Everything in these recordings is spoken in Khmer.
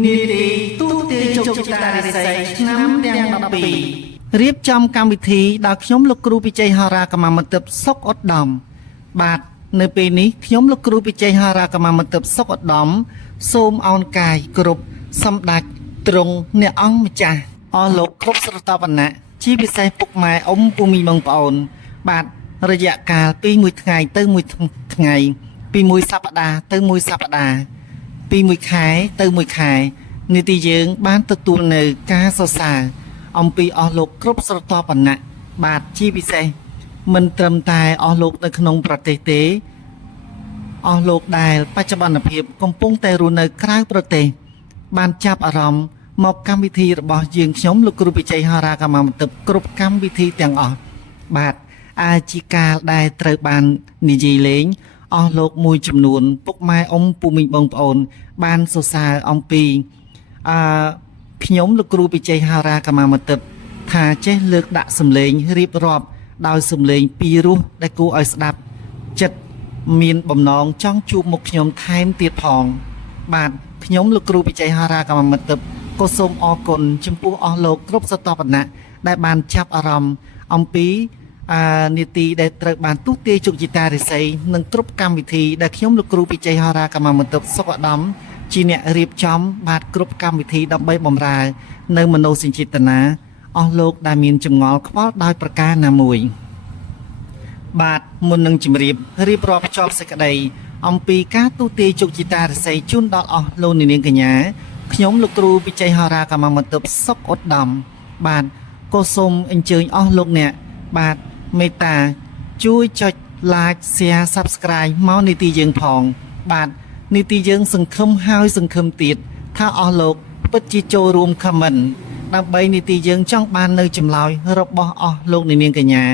នីតិទូទាជោគជតារិស័យឆ្នាំទាំង12រៀបចំកម្មវិធីដល់ខ្ញុំលោកគ្រូពិជ័យហារាកម្មាមិត្តសុកឧត្តមបាទនៅពេលនេះខ្ញុំលោកគ្រូពិជ័យហារាកម្មាមិត្តសុកឧត្តមសូមអោនកាយគ្រប់សម្ដេចទ្រង់អ្នកអង្គម្ចាស់អស់លោកគ្រប់ស្រទាប់វណ្ណៈជាពិសេសពុកម៉ែអ៊ំពូមីបងប្អូនបាទរយៈកាលពីមួយថ្ងៃទៅមួយថ្ងៃពីមួយសប្តាហ៍ទៅមួយសប្តាហ៍ពីមួយខែទៅមួយខែនីតិយើងបានទទួលនៅការសរសើរអំពីអស់លោកគ្រប់ស្រទាប់វណ្ណៈបាទជាពិសេសមិនត្រឹមតែអស់លោកនៅក្នុងប្រទេសទេអស់លោកដែលបច្ចុប្បន្នភាពកំពុងតែរស់នៅក្រៅប្រទេសបានចាប់អារម្មណ៍មកកម្មវិធីរបស់យើងខ្ញុំលោកគ្រូពិជ័យហារាកម្មាមិត្តគ្រប់កម្មវិធីទាំងអស់បាទអាចជាការដែលត្រូវបាននិយាយលេងអស់លោកមួយចំនួនពុកម៉ែអ៊ំពូមីងបងប្អូនបានសរសើរអំពីខ្ញុំលោកគ្រូពិជ័យហារាកម្មាមិត្តថាចេះលើកដាក់សម្លេងរៀបរាប់ដោយសម្លេងពីរោះដែលគួរឲ្យស្ដាប់ចិត្តមានបំណងចង់ជួបមុខខ្ញុំថែមទៀតផងបាទខ្ញុំលោកគ្រូពិជ័យហារាកម្មាមិត្តក៏សូមអរគុណចំពោះអស់លោកគ្រប់ស្រទាប់វណ្ណៈដែលបានចាប់អារម្មណ៍អំពីនីតិដែលត្រូវបានទូទាជោគជតារិស័យនិងគ្រប់កម្មវិធីដែលខ្ញុំលោកគ្រូពិជ័យហារាកម្មាមិត្តសុខឧត្តមជាអ្នករៀបចំបាទគ្រប់កម្មវិធីដើម្បីបម្រើនៅមនោសញ្ចេតនាអស់លោកដែលមានចម្ងល់ខ្វល់ដោយប្រការណាមួយបាទមុននឹងជម្រាបរៀបរាប់ចប់សេចក្តីអំពីការទូទាជោគជតារិស័យជូនដល់អស់លោកនាងកញ្ញាខ្ញុំលោកគ្រូពិជ័យហារាកម្មាមិត្តសុខឧត្តមបាទក៏សូមអញ្ជើញអស់លោកអ្នកបាទមេត្តាជួយចុច like share subscribe មកនីតិយើងផងបាទនីតិយើងសង្ឃឹមហើយសង្ឃឹមទៀតថាអស់លោកពិតជាចូលរួម comment ដើម្បីនីតិយើងចង់បាននៅចម្លើយរបស់អស់លោកនាងកញ្ញា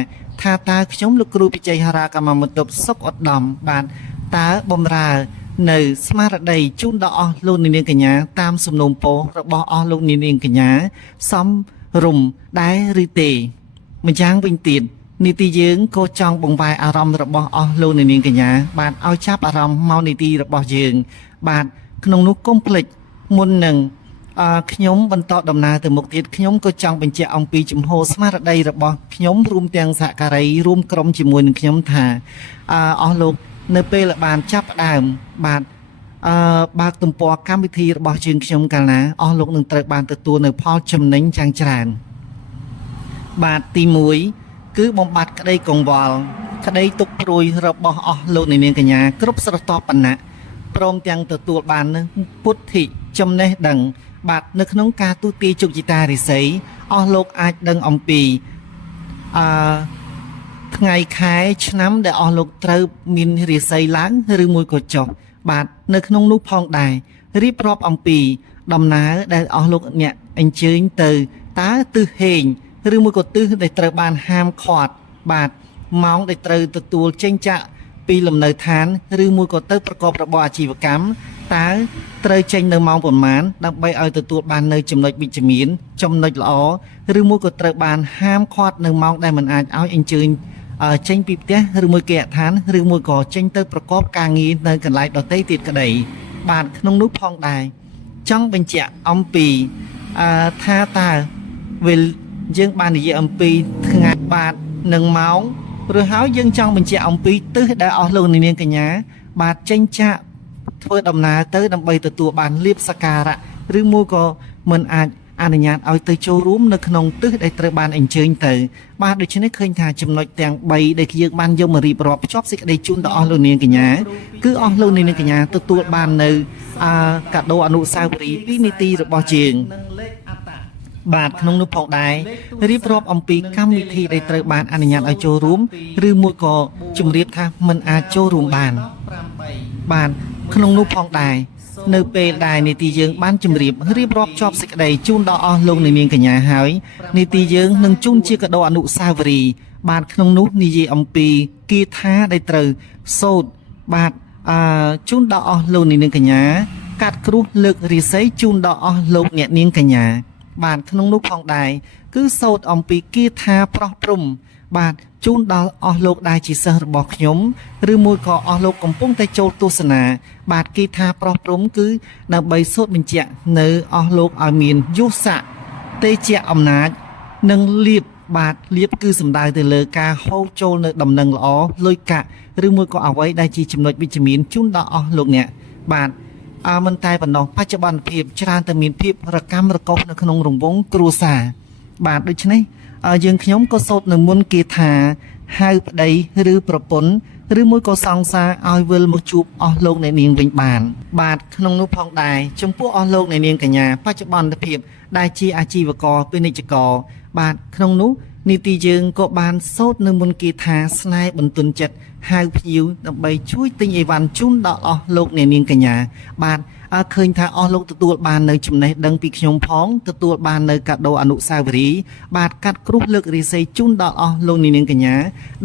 ថាតើខ្ញុំលោកគ្រូពិជ័យហារាកម្មាមិត្តសុខឧត្តមបាទតើបំរើនៅស្មារតីជូនដល់អស់លោកនាងកញ្ញាតាមសំណូមពររបស់អស់លោកនាងកញ្ញាសមរម្យដែរឬទេម្យ៉ាងវិញទៀតនីតិយើងក៏ចង់បង្វែរអារម្មណ៍របស់អស់លោកនាងកញ្ញាបាទឲ្យចាប់អារម្មណ៍មកនីតិរបស់យើងបាទក្នុងនោះកុំភ្លេចមុននឹងខ្ញុំបន្តដំណើរទៅមុខទៀតខ្ញុំក៏ចង់បញ្ជាក់អំពីជំហរស្មារតីរបស់ខ្ញុំរួមទាំងសហការីរួមក្រុមជាមួយនឹងខ្ញុំថាអស់លោកនៅពេលបានចាប់ផ្ដើមបាទបើកទំព័រកម្មវិធីរបស់យើងខ្ញុំកាលណាអស់លោកនឹងត្រូវបានទទួលនៅផលចំណេញយ៉ាងច្រើនបាទទី1គឺបំបត្តិក្តីកង្វល់ក្តីទុក្ខព្រួយរបស់អស់លោកនាងកញ្ញាគ្រប់ស្រទាប់វណ្ណៈព្រមទាំងទទួលបានពុទ្ធិចំណេះដឹងបាទនៅក្នុងការទូទាជោគជតារិស័យអស់លោកអាចដឹងអំពីថ្ងៃខែឆ្នាំដែលអស់លោកត្រូវមានរាសីឡើងឬមួយក៏ចុះបាទនៅក្នុងនោះផងដែររៀបរាប់អំពីដំណើរដែលអស់លោកអ្នកអញ្ជើញទៅតើទិសហេងឬមួយក៏ទិសដែលត្រូវបានហាមឃាត់បាទម៉ោងដែលត្រូវទទួលចេញចាក់ពីលំនៅឋានឬមួយក៏ទៅប្រកបរបរអាជីវកម្មតើត្រូវចេញនៅម៉ោងប៉ុន្មានដើម្បីឲ្យទទួលបាននៅចំណុចវិជ្ជមានចំណុចល្អឬមួយក៏ត្រូវបានហាមឃាត់នៅម៉ោងដែលមិនអាចឲ្យអញ្ជើញចេញពីផ្ទះឬមួយគេអឋានឬមួយក៏ចេញទៅប្រកបការងារនៅកន្លែងដទៃទៀតក្តីបាទក្នុងនោះផងដែរចង់បញ្ជាក់អំពីថាតើពេលយើងបាននិយាយអំពីថ្ងៃបាទនិងម៉ោងឬហើយយើងចង់បញ្ជាក់អំពីទិសដែលអស់លោកនាងកញ្ញាបាទចេញចាក់ធ្វើដំណើរទៅដើម្បីទទួលបានលៀបសក្ការៈឬមួយក៏មិនអាចអនុញ្ញាតឲ្យទៅចូលរួមនៅក្នុងទិសដែលត្រូវបានអញ្ជើញទៅបាទដូច្នេះឃើញថាចំណុចទាំង3ដែលយើងបានយកមករៀបរាប់ភ្ជាប់សេចក្តីជូនដល់អស់លោកនាងកញ្ញាគឺអស់លោកនាងកញ្ញាទទួលបាននៅកាដូអនុស្សាវរីយ៍ពីនីតិរបស់យើងបាទក្នុងនោះផងដែររៀបរាប់អំពីកម្មវិធីដែលត្រូវបានអនុញ្ញាតឲ្យចូលរួមឬមួយក៏ជម្រាបថាមិនអាចចូលរួមបានបាទក្នុងនោះផងដែរនៅពេលដែលនីតិយើងបានជម្រាបរៀបរាប់ជាប់សេចក្តីជូនដល់អស់លោកនាងកញ្ញាហើយនីតិយើងនឹងជូនជាកាដូអនុស្សាវរីយ៍បាទក្នុងនោះនិយាយអំពីគាថាដែលត្រូវសូត្របាទជូនដល់អស់លោកនាងកញ្ញាកាត់គ្រោះលើករាសីជូនដល់អស់លោកអ្នកនាងកញ្ញាបាទក្នុងនោះផងដែរគឺសូត្រអំពីគាថាប្រោះព្រំ បាទជូនដល់អស់លោកដែលជាសិស្សរបស់ខ្ញុំឬមួយក៏អស់លោកកំពុងតែចូលទស្សនាបាទគេថាប្រោះព្រំគឺដើម្បីសូត្របញ្ជាក់នៅអស់លោកឲ្យមានយុស័កទេជាអំណាចនិងលៀបបាទលៀបគឺសំដៅទៅលើការហូរចូលនៅដំណឹងល្អលុយកាក់ឬមួយក៏អ្វីដែលជាចំណុចវិជ្ជមានជូនដល់អស់លោកអ្នកបាទមិនតែប៉ុណ្ណោះបច្ចុប្បន្នភាពច្រើនតែមានភាពរកម្មរកុសនៅក្នុងរង្វង់គ្រួសារបាទដូច្នេះយើងខ្ញុំក៏សូត្រនៅមុនគេថាហៅប្តីឬប្រពន្ធឬមួយក៏សង្សារឲ្យវិលមកជួបអស់លោកអ្នកនាងវិញបានបាទក្នុងនោះផងដែរចំពោះអស់លោកអ្នកនាងកញ្ញាបច្ចុប្បន្នភាពដែលជាអាជីវករពាណិជ្ជករបាទក្នុងនោះនីតិយើងក៏បានសូត្រនៅមុនគេថាស្នេហ៍បន្ទន់ចិត្តហៅភ្ញៀវដើម្បីជួយទិញអីវ៉ាន់ជូនដល់អស់លោកអ្នកនាងកញ្ញាបាទឃើញថាអស់លោកទទួលបាននៅចំណេះដឹងពីខ្ញុំផងទទួលបាននៅកាដូអនុស្សាវរីយ៍បាទកាត់គ្រោះលើករាសីជូនដល់អស់លោកអ្នកនាងកញ្ញា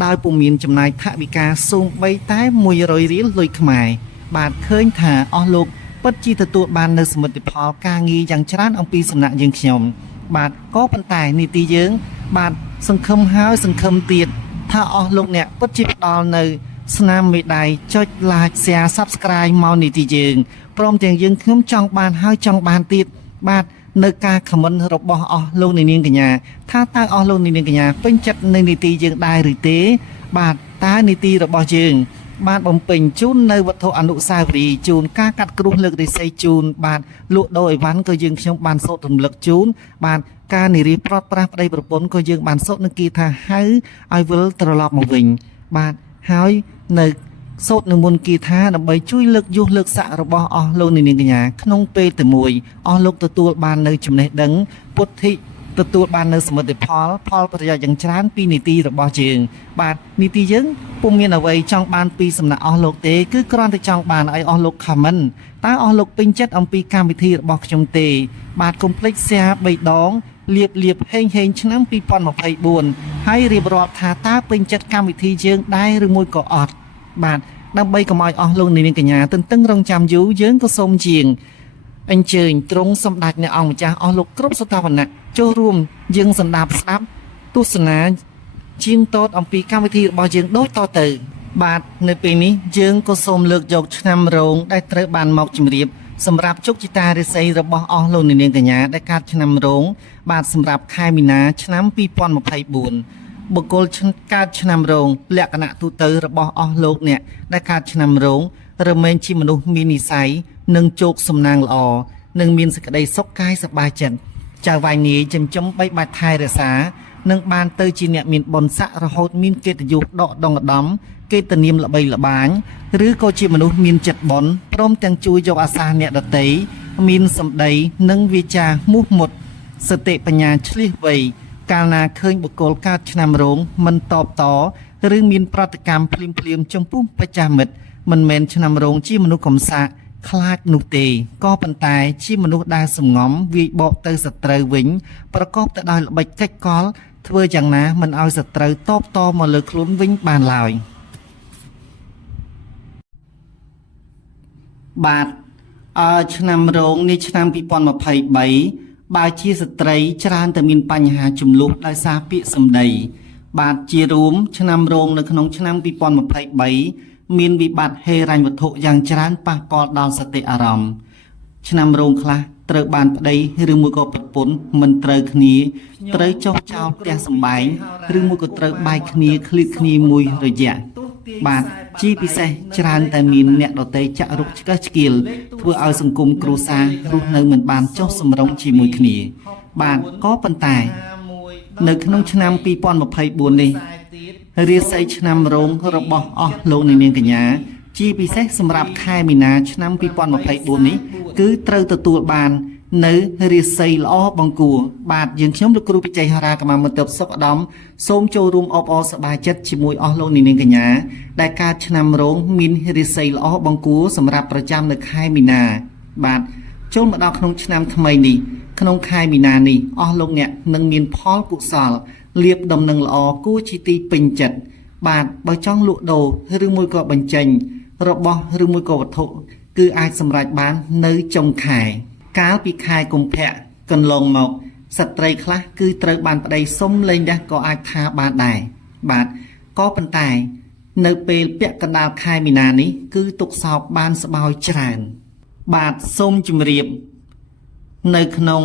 ដោយពុំមានចំណាយថវិកាសូម្បីតែ100រៀលលុយខ្មែរបាទឃើញថាអស់លោកពិតជាទទួលបាននៅសមិទ្ធផលការងារយ៉ាងច្រើនអំពីសំណាក់យើងខ្ញុំបាទក៏ប៉ុន្តែនីតិយើងបាទសង្ឃឹមហើយសង្ឃឹមទៀតថាអស់លោកអ្នកពិតជាផ្ដល់នៅស្នាមមេដៃចុច like share subscribe មកនីតិយើងព្រមទាំងយើងខ្ញុំចង់បានហើយចង់បានទៀតបាទនៅការ comment របស់អស់លោកអ្នកនាងកញ្ញាថាតើអស់លោកអ្នកនាងកញ្ញាពេញចិត្តនៅនីតិយើងដែរឬទេបាទតើនីតិរបស់យើងបានបំពេញជូននៅវត្ថុអនុស្សាវរីយ៍ជូនការកាត់គ្រោះលើករាសីជូនបាទលក់ដូរអីវ៉ាន់ក៏យើងខ្ញុំបានសូត្ររំលឹកជូនបាទការនិយាយប្រត់ប្រាស់ប្តីប្រពន្ធក៏យើងបានសូត្រនឹងគេថាហៅឲ្យវិលត្រឡប់មកវិញបាទហើយនៅសូត្រនឹងមុនគេថាដើម្បីជួយលើកយុះលើកស័ក្តិរបស់អស់លោកនាងកញ្ញាក្នុងពេលតែមួយអស់លោកទទួលបាននៅចំណេះដឹងពុទ្ធិទទួលបាននៅសមិទ្ធផលប្រយោជន៍យ៉ាងច្រើនពីនីតិរបស់យើងបាទនីតិយើងពុំមានអ្វីចង់បានពីសំណាក់អស់លោកទេគឺគ្រាន់តែចង់បានឲ្យអស់លោក comment តើអស់លោកពេញចិត្តអំពីកម្មវិធីរបស់ខ្ញុំទេបាទកុំភ្លេច share 3ដងលៀបហេងឆ្នាំ2024ហើយរៀបរាប់ថាតើពេញចិត្តកម្មវិធីយើងដែរឬមួយក៏អត់បាទដើម្បីកុំឲ្យអស់លោកនាងកញ្ញាទន្ទឹងរង់ចាំយូរយើងក៏សូមជាងអញ្ជើញទ្រង់សម្ដេចអ្នកអង្គម្ចាស់អស់លោកគ្រប់សតវណៈចូលរួមយើងស្ដាប់ទស្សនាជាងតតអំពីកម្មវិធីរបស់យើងដូចតទៅបាទនៅពេលនេះយើងក៏សូមលើកយកឆ្នាំរោងដែលត្រូវបានមកជម្រាបសម្រាប់ជោគជតារាសីរបស់អស់លោកនាងកញ្ញាដែលកើតឆ្នាំរោងបាទសម្រាប់ខែមីនាឆ្នាំ2024បុគ្គលកើតឆ្នាំរោងលក្ខណៈទូទៅរបស់អស់លោកអ្នកដែលកើតឆ្នាំរោងរមែងជាមនុស្សមាននិស្ស័យនិងជោគសំណាងល្អនិងមានសេចក្តីសុខកាយសប្បាយចិត្តចៅវាយនាយចិញ្ចឹមបីបាច់ថែរក្សានិងបានទៅជាអ្នកមានបុណ្យស័ក្តិរហូតមានកិត្តិយសដកដងឧត្តមកិត្តិនាមល្បីល្បាញឬក៏ជាមនុស្សមានចិត្តបុណ្យព្រមទាំងជួយយកអាសាអ្នកដទៃមានសម្ដីនិងវាចាមោះមុតសតិបញ្ញាឆ្លៀសវៃកាលណាឃើញបុគ្គលកើតឆ្នាំរោងមិនតបតឬមានប្រតិកម្មភ្លាមចំពោះបច្ចាមិត្តមិនមែនឆ្នាំរោងជាមនុស្សកំសាកខ្លាចនោះទេក៏ប៉ុន្តែជាមនុស្សដែលសំងំវាយបកទៅសត្រូវវិញប្រកបទៅដោយល្បិចកិច្ចកលធ្វើយ៉ាងណាមិនឲ្យសត្រូវតបតមកលើខ្លួនវិញបានឡើយបាទឆ្នាំរោងនេះឆ្នាំ2023បើជាស្ត្រីច្រើនតែមានបញ្ហាចំនួនដោយសារពាក្យសម្ដីបាទជារួមឆ្នាំរោងនៅក្នុងឆ្នាំ2023មានវិបត្តិហេរញ្ញវត្ថុយ៉ាងច្រើនប៉ះពាល់ដល់សតិអារម្មណ៍ឆ្នាំរោងខ្លះត្រូវបានប្តីឬមួយក៏ប្រពន្ធមិនត្រូវគ្នាត្រូវចោះចោលផ្ទះសម្បែងឬមួយក៏ត្រូវបែកគ្នាឃ្លៀតគ្នាមួយរយៈបាទជាពិសេសច្រើនតែមានអ្នកដទៃចាក់រុកឆ្កឹះឆ្កៀលធ្វើឲ្យសង្គមគ្រួសាររស់នៅមិនបានចុះសម្រុងជាមួយគ្នាបាទក៏ប៉ុន្តែនៅក្នុងឆ្នាំ2024នេះរាសីឆ្នាំរោងរបស់អស់លោកនាងកញ្ញាជាពិសេសសម្រាប់ខែមីនាឆ្នាំ2024នេះគឺត្រូវទទួលបាននៅរាសីល្អបង្គួរបាទយើងខ្ញុំលោកគ្រូពិជ័យហារាកម្មាមិត្តសុខឧត្តមសូមចូលរួមអបអរសប្បាយចិត្តជាមួយអស់លោកនាងកញ្ញាដែលកើតឆ្នាំរោងមានរាសីល្អបង្គួរសម្រាប់ប្រចាំនៅខែមីនាបាទចូលមកដល់ក្នុងឆ្នាំថ្មីនេះក្នុងខែមីនានេះអស់លោកអ្នកនឹងមានផលកុសលលៀបដំណឹងល្អគួរជាទីពេញចិត្តបាទបើចង់លក់ដូរឬមួយក៏បញ្ចេញរបស់ឬមួយក៏វត្ថុគឺអាចសម្រេចបាននៅចុងខែកាលពីខែកុម្ភៈកន្លងមកស្ត្រីខ្លះគឺត្រូវបានប្តីសុំលែងដែរក៏អាចថាបានដែរ បាទក៏ប៉ុន្តែនៅពេលពាក់កណ្ដាលខែមីនានេះគឺទុកសោកបានស្បោយច្រើនបាទសូមជម្រាបនៅក្នុង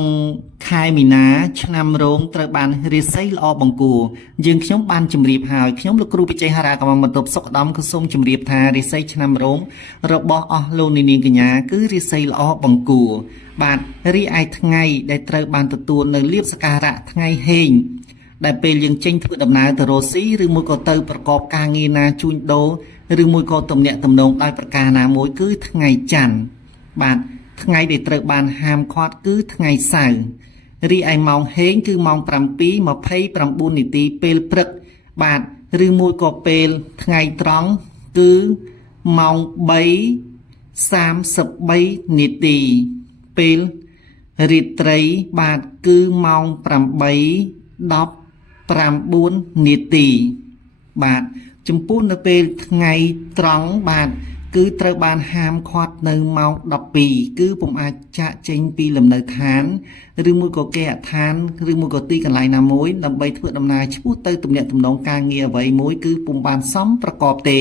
ខែមីនាឆ្នាំរោងត្រូវបានរាសីល្អបង្គួរយើងខ្ញុំបានជម្រាបហើយខ្ញុំលោកគ្រូបច្ចេកហារាកម្មបន្ទប់សុខដំក៏សូមជម្រាបថារាសីឆ្នាំរោងរបស់អស់លោកនាងកញ្ញាគឺរាសីល្អបង្គួរបាទរីឯថ្ងៃដែលត្រូវបានទទួលនៅលៀបសក្ការៈថ្ងៃហេងដែលពេលយើងចេញធ្វើដំណើរទៅរស់ស៊ីឬមួយក៏ទៅប្រកបការងារណាជួញដូរឬមួយក៏ទំនាក់ទំនងដោយប្រការណាមួយគឺថ្ងៃច័ន្ទបាទថ្ងៃដែលត្រូវបានហាមឃាត់គឺថ្ងៃសៅរ៍រីឯម៉ោងហេងគឺម៉ោង7:29នាទីពេលព្រឹកបាទឬមួយក៏ពេលថ្ងៃត្រង់គឺម៉ោង3:33នាទីពេលរាត្រីបាទគឺម៉ោង8:19នាទីបាទចំពោះនៅពេលថ្ងៃត្រង់បាទគឺត្រូវបានហាមឃាត់នៅម៉ោង12គឺពុំអាចចាកចេញពីលំនៅឋានឬមួយក៏គេអដ្ឋានឬមួយក៏ទីកន្លែងណាមួយដើម្បីធ្វើដំណើរឆ្ពោះទៅទំនាក់ទំនងការងារអ្វីមួយគឺពុំបានសមប្រកបទេ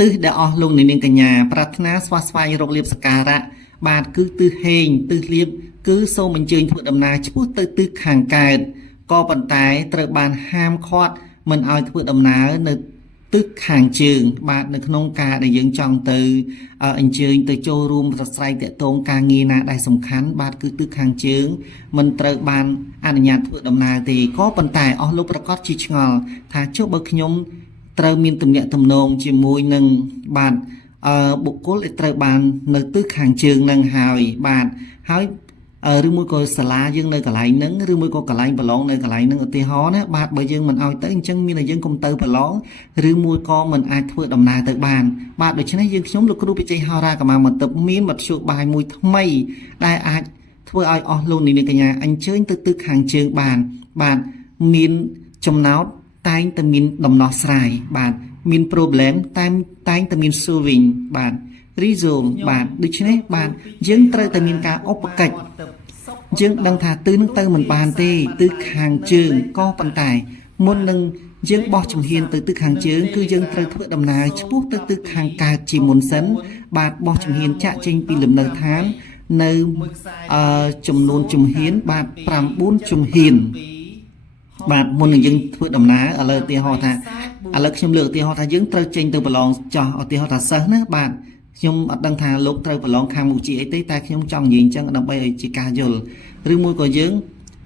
ទិសដែលអស់លោកនាងកញ្ញាប្រាថ្នាស្វែងរកលៀបសក្ការៈបាទគឺទិសហេងទិសលៀបគឺសូមអញ្ជើញធ្វើដំណើរឆ្ពោះទៅទិសខាងកើតក៏ប៉ុន្តែត្រូវបានហាមឃាត់មិនឲ្យធ្វើដំណើរនៅទិសខាងជើងបាទនៅក្នុងការដែលយើងចង់ទៅអញ្ជើញទៅចូលរួមប្រស្រ័យតាក់ទងការងារណាដែលសំខាន់បាទគឺទិសខាងជើងមិនត្រូវបានអនុញ្ញាតធ្វើដំណើរទេក៏ប៉ុន្តែអស់លោកប្រកាសជាឆ្ងល់ថាចុះបើខ្ញុំត្រូវមានទំនាក់ទំនងជាមួយនឹងបាទបុគ្គលដែលត្រូវបាននៅទិសខាងជើងនឹងហើយបាទហើយឬមួយក៏សាលាយើងនៅកន្លែងហ្នឹងឬមួយក៏កន្លែងប្រឡងនៅកន្លែងហ្នឹងឧទាហរណ៍ណាបាទបើយើងមិនឲ្យទៅអញ្ចឹងមានតែយើងកុំទៅប្រឡងឬមួយក៏មិនអាចធ្វើដំណើរទៅបានបាទដូច្នេះយើងខ្ញុំលោកគ្រូបច្ចេកហារាកម្មាបន្ទប់មានមធ្យោបាយមួយថ្មីដែលអាចធ្វើឲ្យអស់លោកនាងកញ្ញាអញ្ជើញទៅទិសខាងជើងបានបាទមានចំណោទតែងតែមានដំណោះស្រាយបាទមាន problem តែងតែមាន solving បាទ resolve បាទដូច្នេះបាទយើងត្រូវតែមានការឧបកិច្ចយើងដឹងថាទិសនឹងទៅមិនបានទេទិសខាងជើងក៏ប៉ុន្តែមុននឹងយើងបោះជំហានទៅទិសខាងជើងគឺយើងត្រូវធ្វើដំណើរឆ្ពោះទៅទិសខាងកើតជាមុនសិនបាទបោះជំហានចាក់ចេញពីលំនៅឋាននៅចំនួនជំហានបាទ9ជំហានបាទមុននឹងយើងធ្វើដំណើរឥឡូវឧទាហរណ៍ថាឥឡូវខ្ញុំលើកឧទាហរណ៍ថាយើងត្រូវចេញទៅប្រឡងចោះឧទាហរណ៍ថាសិស្សណាបាទខ្ញុំអត់ដឹងថាលោកត្រូវប្រឡងខាងមុខជាអីទេតែខ្ញុំចង់និយាយអញ្ចឹងដើម្បីឲ្យជាការយល់ឬមួយក៏យើង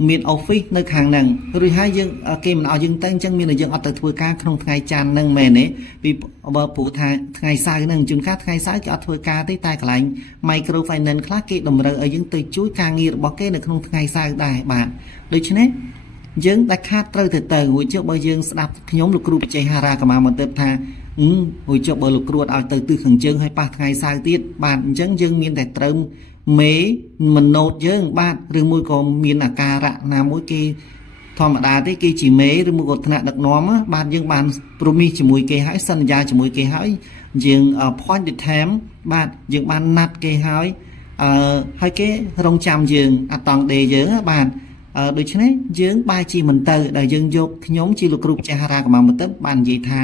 មាន office នៅខាងហ្នឹងឬហើយយើងគេមិនឲ្យយើងទៅអញ្ចឹងមានតែយើងអត់ទៅធ្វើការក្នុងថ្ងៃច័ន្ទហ្នឹងមែនទេពីបើព្រោះថាថ្ងៃសៅរ៍ហ្នឹងជួនកាលថ្ងៃសៅរ៍គេអត់ធ្វើការទេតែកន្លែង micro finance ខ្លះគេតម្រូវឲ្យយើងទៅជួយការងាររបស់គេនៅក្នុងថ្ងៃសៅរ៍ដែរបាទដូច្នេះយើងដែលខាតត្រូវទៅរួចចុះបើយើងស្ដាប់ខ្ញុំលោកគ្រូបច្ចេកហារាកម្មាបន្ទប់ថារួចចុះបើលោកគ្រូអត់ឲ្យទៅទិសខាងជើងហើយប៉ះថ្ងៃសៅរ៍ទៀតបាទអញ្ចឹងយើងមានតែត្រូវមេមិនណូតយើងបាទឬមួយក៏មានអាការៈណាមួយគេធម្មតាទេគេជាមេឬមួយក៏ថ្នាក់ដឹកនាំបាទយើងបានព្រមីសជាមួយគេហើយសន្យាជាមួយគេហើយយើង point the time បាទយើងបានណាត់គេហើយហើយគេរងចាំយើងអត់តង់ដេយើងបាទដូច្នេះយើងបែរជាមិនទៅដែលយើងយកខ្ញុំជាលោកគ្រូបច្ចេកហារាកម្មាបន្ទប់បាននិយាយថា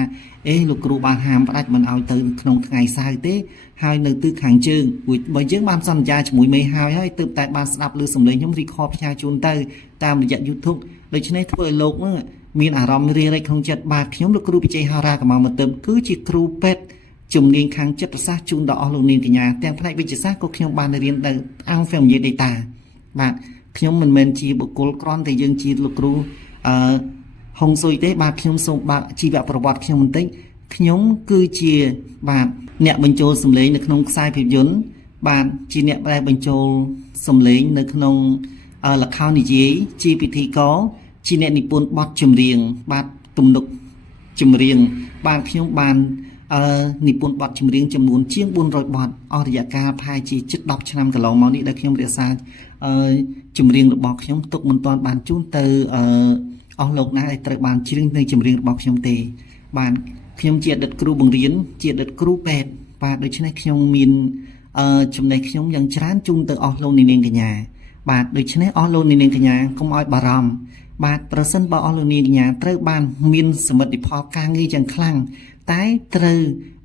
លោកគ្រូបានហាមផ្ដាច់មិនឲ្យទៅក្នុងថ្ងៃសៅរ៍ទេហើយនៅទិសខាងជើងបើយើងបានសន្យាជាមួយមេហើយទើបតែបានស្ដាប់ឮសំឡេងខ្ញុំរីខផ្ញើជូនទៅតាមរយៈ YouTube ដូច្នេះធ្វើឲ្យលោកនឹងមានអារម្មណ៍រាយក្នុងចិត្តបាទខ្ញុំលោកគ្រូបច្ចេកហារាកម្មាបន្ទប់គឺជាគ្រូពេទ្យជំនាញខាងចិត្តសាស្ត្រជូនដល់អស់លោកនាងកញ្ញាទាំងផ្នែកវិទ្យាសាស្ត្រក៏ខ្ញុំបានរៀនទៅអង្គ Family Data បាទខ្ញុំមិនមែនជាបុគ្គលគ្រាន់តែយើងជាលោកគ្រូហុងស៊ុយទេបាទខ្ញុំសូមបើកជីវប្រវត្តិខ្ញុំបន្តិចខ្ញុំគឺជាបាទអ្នកបញ្ចូលសំឡេងនៅក្នុងខ្សែភាពយន្តបាទជាអ្នកដែលបញ្ចូលសំឡេងនៅក្នុងល្ខោននិយាយជាពិធីករជាអ្នកនិពន្ធបទចម្រៀងបាទទំនុកចម្រៀងបាទខ្ញុំបាននិពន្ធបទចម្រៀងចំនួនជាង400បទអស់រយៈកាលប្រហែលជាជិត10ឆ្នាំកន្លងមកនេះដែលខ្ញុំរក្សាចម្រៀងរបស់ខ្ញុំទុកមិនទាន់បានជូនទៅអស់លោកណាដែលត្រូវបានច្រៀងនៅចម្រៀងរបស់ខ្ញុំទេបាទខ្ញុំជាអតីតគ្រូបង្រៀនជាអតីតគ្រូពេទ្យបាទដូច្នេះខ្ញុំមានចំណេះខ្ញុំយ៉ាងច្រើនជូនទៅអស់លោកនាងកញ្ញាបាទដូច្នេះអស់លោកនាងកញ្ញាកុំឲ្យបារម្ភ បាទប្រសិនបើអស់លោកនាងកញ្ញាត្រូវបានមានសមិទ្ធផលការងារយ៉ាងខ្លាំងតែត្រូវ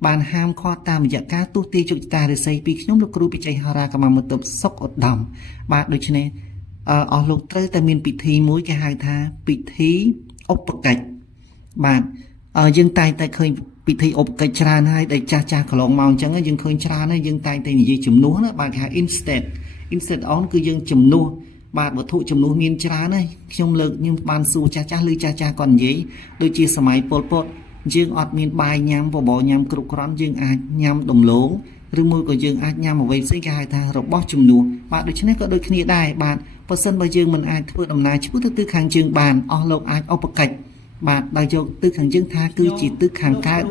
បានហាមឃាត់តាមរយៈការទស្សន៍ទាយជោគជតារិស័យពីខ្ញុំលោកគ្រូពិជ័យហោរាកម្មាមត្តបសុកឧត្តមបាទដូច្នេះអស់លោកត្រូវតែមានពិធីមួយគេហៅថាពិធីឧបកិច្ចបាទយើងតែងតែឃើញពិធីឧបកិច្ចច្រើនហើយដែលចាស់កន្លងមកអញ្ចឹងយើងឃើញច្រើនហើយយើងតែងតែនិយាយជំនួសណាបាទគេហៅ instead on គឺយើងជំនួសបាទវត្ថុជំនួសមានច្រើនហើយខ្ញុំបានសួរចាស់ឬចាស់គាត់និយាយដូចជាសម័យប៉ុលពតយើងអត់មានបាយញ៉ាំបបរញ៉ាំគ្រប់គ្រាន់យើងអាចញ៉ាំដំឡូងឬមួយក៏យើងអាចញ៉ាំអ្វីផ្សេងគេហៅថារបស់ជំនួសបាទដូច្នេះក៏ដូចគ្នាដែរបាទបើសិនបើយើងមិនអាចធ្វើដំណើរឆ្ពោះទៅទិសខាងជើងបានអស់លោកអាចឧបកិច្ចបាទដោយយកទិសខាងជើងថាគឺជាទិសខាងកើត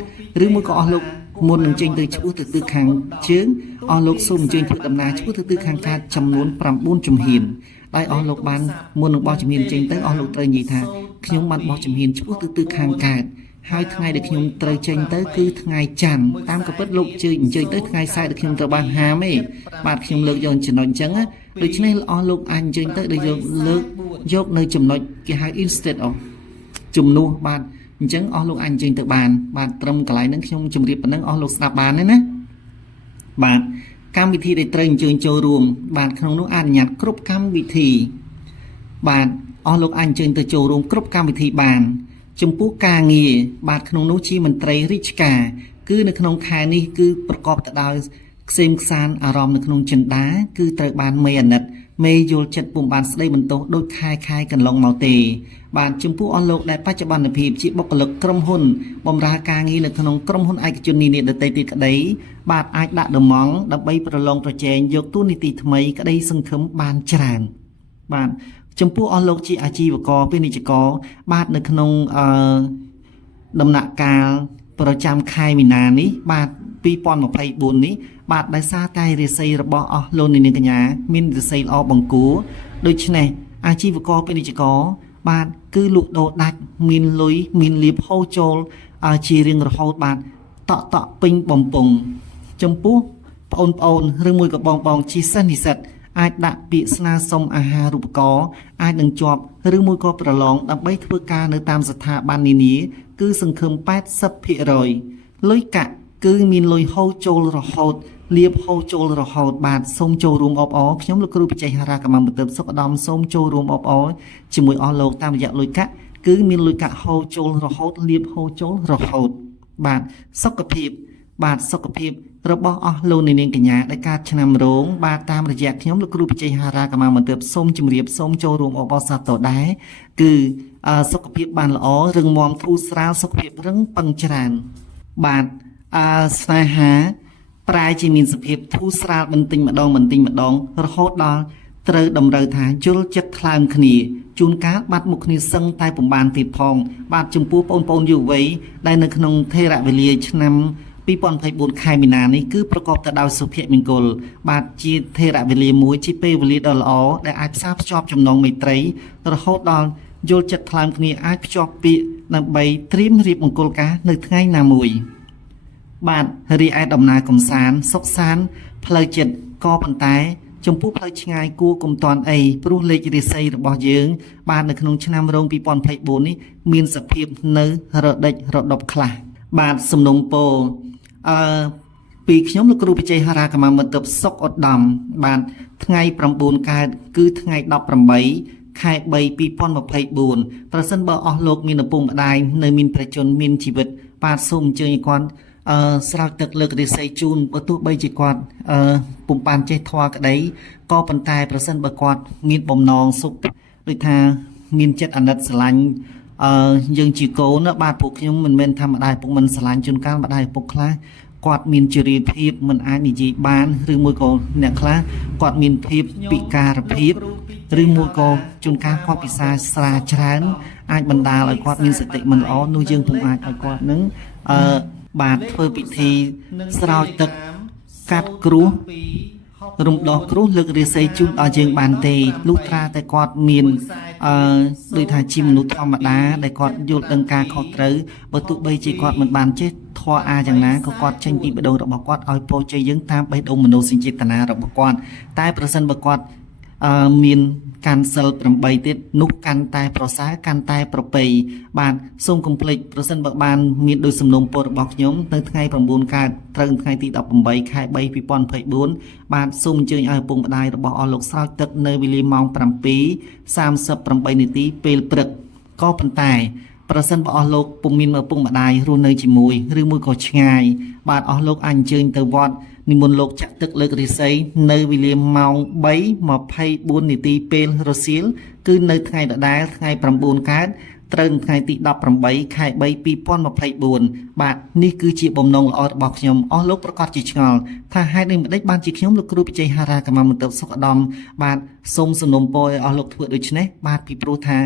ឬមួយក៏អស់លោកមុននឹងចេញទៅឆ្ពោះទៅទិសខាងជើងអស់លោកសូមអញ្ជើញធ្វើដំណើរឆ្ពោះទៅទិសខាងកើតចំនួន9ជំហានដោយអស់លោកបានមុននឹងបោះជំហានចេញទៅអស់លោកត្រូវនិយាយថាខ្ញុំបានបោះជំហានឆ្ពោះទៅទិសខាងកើតហើយថ្ងៃដែលខ្ញុំត្រូវចេញទៅគឺថ្ងៃច័ន្ទតាមកាពិតលោកជើញអញ្ជើញទៅថ្ងៃសៅរ៍ដែលខ្ញុំត្រូវបានហាមទេបាទខ្ញុំលើកយកចំណុចអញ្ចឹងដូច្នេះអស់លោកអាចអញ្ជើញទៅដោយយកនៅចំណុចគេហៅ instead of ជំនួសបាទអញ្ចឹងអស់លោកអាចអញ្ជើញទៅបានបាទត្រឹមកន្លែងហ្នឹងខ្ញុំជម្រាបប៉ុណ្ណឹងអស់លោកស្ដាប់បានទេណាបាទកម្មវិធីដែលត្រូវអញ្ជើញចូលរួមបាទក្នុងនោះអនុញ្ញាតគ្រប់កម្មវិធីបាទអស់លោកអាចអញ្ជើញទៅចូលរួមគ្រប់កម្មវិធីបានចំពោះការងារបាទក្នុងនោះជាមន្ត្រីរាជការគឺនៅក្នុងខែនេះគឺប្រកបទៅដោយខ្សែមខ្សានអារម្មណ៍នៅក្នុងចិន្តាគឺត្រូវបានមេអាណិតមេយល់ចិត្តពុំបានស្ដីបន្ទោសដោយខែកន្លងមកទេបាទចំពោះអស់លោកដែលបច្ចុប្បន្នភាពជាបុគ្គលិកក្រុមហ៊ុនបម្រើការងារនៅក្នុងក្រុមហ៊ុនឯកជននានាដទៃទៀតក្តីបាទអាចដាក់ដំណងដើម្បីប្រឡងប្រជែងយកតួនាទីថ្មីក្តីសង្ឃឹមបានច្រើនបាទចំពោះអស់លោកជាអាជីវករពាណិជ្ជករបាទនៅក្នុងដំណាក់កាលប្រចាំខែមីនានេះបាទ2024នេះបាទដោយសារតែរាសីរបស់អស់លោកនាងកញ្ញាមានរាសីល្អបង្គួរដូច្នេះអាជីវករពាណិជ្ជករបាទគឺលក់ដូរដាច់មានលុយមានលៀបហូរចូលជារៀងរហូតបាទតក់ពេញបំពង់ចំពោះបងប្អូនឬមួយក៏បងជាសិស្សនិស្សិតអាចដាក់ពាក្យស្នើសុំអាហារូបករណ៍អាចនឹងជាប់ឬមួយក៏ប្រឡងដើម្បីធ្វើការនៅតាមស្ថាប័ននានាគឺសង្ឃឹម 80% លុយកាក់គឺមានលុយហូរចូលរហូតលៀបហូរចូលរហូតបាទសូមចូលរួមអបអរខ្ញុំលោកគ្រូបច្ចេកហោរាកម្មាមត្តបសុខឧត្តមសូមចូលរួមអបអរជាមួយអស់លោកតាមរយៈលុយកាក់គឺមានលុយកាក់ហូរចូលរហូតលៀបហូរចូលរហូតបាទសុខភាពបាទសុខភាពរបស់អស់លោកនាងកញ្ញាដែលកើតឆ្នាំរោងបាទតាមរយៈខ្ញុំលោកគ្រូបច្ចេកហោរាកម្មាមត្តបសូមជម្រាបសូមចូលរួមអបអរសាទរដែរគឺសុខភាពបានល្អរឹងមាំធូរស្រាលសុខភាពរឹងប៉ឹងច្រើនបាទស្នេហាប្រែជាមានសភាពធូរស្រាលបន្តិចម្ដងរហូតដល់ត្រូវតម្រូវថាយល់ចិត្តថ្លើមគ្នាជួនកាលបាត់មុខគ្នាសឹងតែពុំបានទៀតផងបាទចំពោះបងប្អូនយុវវ័យដែលនៅក្នុងថេរវេលាឆ្នាំ2024ខែមីនានេះគឺប្រកបទៅដោយសុភមង្គលបាទជាថេរវេលាមួយជាពេលវេលាដ៏ល្អដែលអាចផ្សារភ្ជាប់ចំណងមេត្រីរហូតដល់យល់ចិត្តថ្លើមគ្នាអាចភ្ជាប់ពាក្យដើម្បីត្រៀមរៀបមង្គលការនៅថ្ងៃណាមួយបាទរីឯដំណើរកំសាន្តសុខសាន្តផ្លូវចិត្តក៏ប៉ុន្តែចំពោះផ្លូវឆ្ងាយគួរកុំតាន់អីព្រោះលេខរាសីរបស់យើងបាទនៅក្នុងឆ្នាំរោង2024នេះមានសភាពនៅរដិចរដប់ខ្លះបាទសំណុំពរពីខ្ញុំលោកគ្រូបច្ចេកហោរាកម្មាមត្តបសុខឧត្តមបាទថ្ងៃ9កើតគឺថ្ងៃ18ខែ3 2024ប្រសិនបើអស់លោកមានឪពុកម្ដាយនៅមានព្រះជន្មមានជីវិតបាទសូមអញ្ជើញគាត់ស្រោចទឹកលើករាសីជូនបើទោះបីជាគាត់ពុំបានចេះធម៌ក្តីក៏ប៉ុន្តែប្រសិនបើគាត់មានបំណងសុខដូចថាមានចិត្តអាណិតស្រឡាញ់យើងជាកូនណាបាទពួកខ្ញុំមិនមែនថាម្ដាយពុកមិនស្រឡាញ់ជួនកាលម្ដាយពុកខ្លះគាត់មានជារីភាពមិនអាចនិយាយបានឬមួយក៏អ្នកខ្លះគាត់មានភាពពិការភាពឬមួយក៏ជួនកាលគាត់ពិសាស្រាច្រើនអាចបណ្ដាលឲ្យគាត់មានសតិមិនល្អនោះយើងពុំអាចឲ្យគាត់នឹងបាទធ្វើពិធីស្រោចទឹកកាត់គ្រោះរំដោះគ្រោះលើករាសីជូនដល់យើងបានទេលុះត្រាតែគាត់មានដូចថាជាមនុស្សធម្មតាដែលគាត់យល់ដឹងការខុសត្រូវបើទោះបីជាគាត់មិនបានចេះធម៌យ៉ាងណាក៏គាត់ចេញពីបេះដូងរបស់គាត់ឲ្យពរជ័យយើងតាមបេះដូងមនោសញ្ចេតនារបស់គាត់តែប្រសិនបើគាត់ មានកាន់សិល8ទៀតនោះកាន់តែប្រសើរកាន់តែប្រពៃបាទសូមកុំភ្លេចប្រសិនបើបានមានដោយសំណុំពររបស់ខ្ញុំនៅថ្ងៃ9កើតត្រូវថ្ងៃទី18ខែ3 2024បាទសូមអញ្ជើញឲ្យឪពុកម្ដាយរបស់អស់លោកស្រោចទឹកនៅវេលាម៉ោង7:38នាទីពេលព្រឹកក៏ប៉ុន្តែប្រសិនបើអស់លោកពុំមានឪពុកម្ដាយរស់នៅជាមួយឬមួយក៏ឆ្ងាយបាទអស់លោកអាចអញ្ជើញទៅវត្តនិមន្តលោកចាក់ទឹកលើករាសីនៅវេលាម៉ោង3:24នាទីពេលរសៀលគឺនៅថ្ងៃដដែលថ្ងៃ9កើតត្រូវថ្ងៃទី18ខែ3 2024បាទនេះគឺជាបំណងល្អរបស់ខ្ញុំអស់លោកប្រកាសជាឆ្ងល់ថាហេតុនេះម្ដេចបានជាខ្ញុំលោកគ្រូពិជ័យហារាកម្មាមន្ទិលសុខឧត្តមបាទសូមសំណូមពរឲ្យអស់លោកធ្វើដូច្នេះបាទពីព្រោះថា